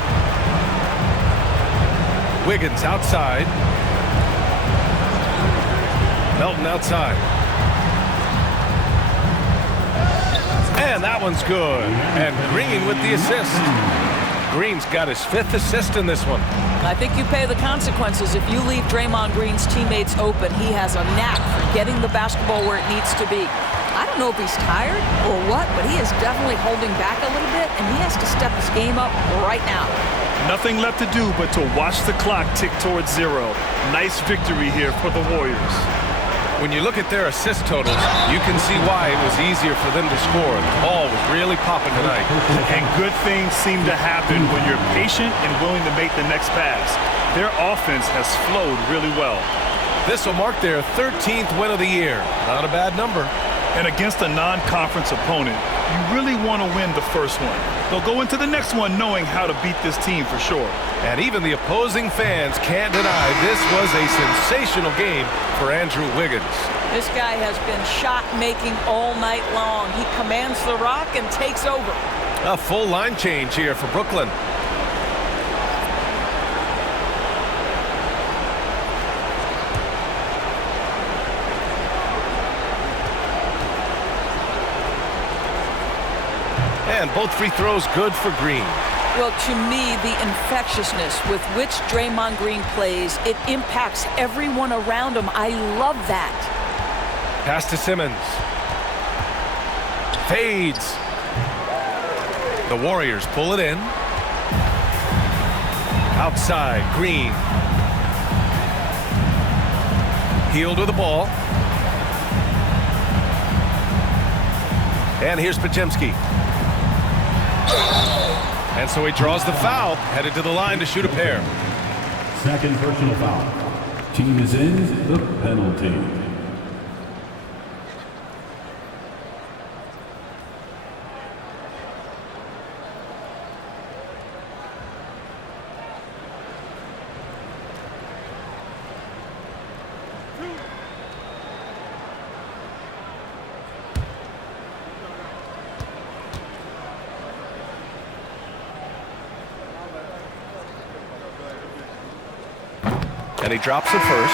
Wiggins outside. Melton outside. And that one's good. And Green with the assist. Green's got his 5th assist in this one. I think you pay the consequences if you leave Draymond Green's teammates open. He has a knack for getting the basketball where it needs to be. I don't know if he's tired or what, but he is definitely holding back a little bit, and he has to step his game up right now. Nothing left to do but to watch the clock tick towards 0. Nice victory here for the Warriors. When you look at their assist totals, you can see why it was easier for them to score. The ball was really popping tonight. And good things seem to happen when you're patient and willing to make the next pass. Their offense has flowed really well. This will mark their 13th win of the year. Not a bad number. And against a non-conference opponent, you really want to win the first one. They'll go into the next one knowing how to beat this team for sure. And even the opposing fans can't deny this was a sensational game for Andrew Wiggins. This guy has been shot-making all night long. He commands the rock and takes over. A full line change here for Brooklyn. And both free throws good for Green. Well, to me, the infectiousness with which Draymond Green plays, it impacts everyone around him. I love that. Pass to Simmons. Fades. The Warriors pull it in. Outside, Green. Hield with the ball. And here's Podziemski. And so he draws the foul, headed to the line to shoot a pair. Second personal foul. Team is in the penalty. And he drops it first.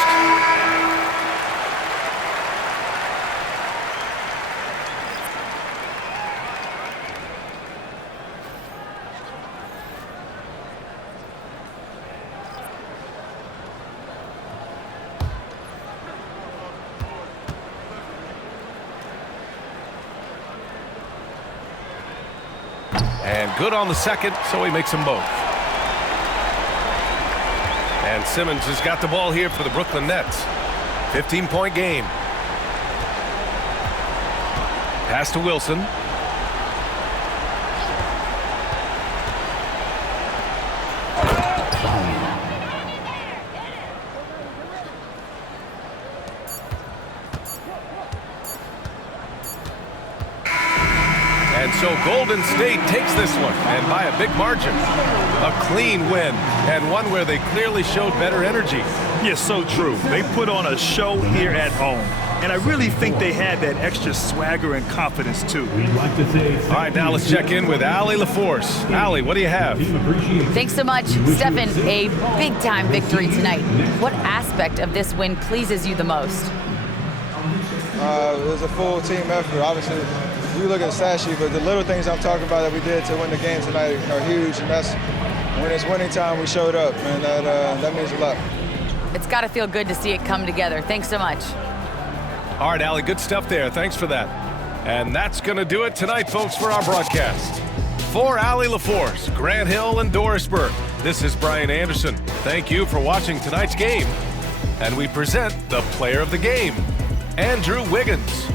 And good on the second, so he makes them both. And Simmons has got the ball here for the Brooklyn Nets. 15-point game. Pass to Wilson. And so Golden State takes this one, and by a big margin. A clean win, and one where they clearly showed better energy. Yes, so true. They put on a show here at home. And I really think they had that extra swagger and confidence, too. We'd like to say all right, now let's check in with Allie LaForce. Allie, what do you have? Thanks so much, Stephen. A big-time victory tonight. What aspect of this win pleases you the most? It was a full team effort. Obviously, you look at the stat sheet, but the little things I'm talking about that we did to win the game tonight are huge, and that's when it's winning time, we showed up, and that means a lot. It's got to feel good to see it come together. Thanks so much. All right, Allie, good stuff there. Thanks for that. And that's going to do it tonight, folks, for our broadcast. For Allie LaForce, Grant Hill, and Doris Burke, this is Brian Anderson. Thank you for watching tonight's game. And we present the player of the game, Andrew Wiggins.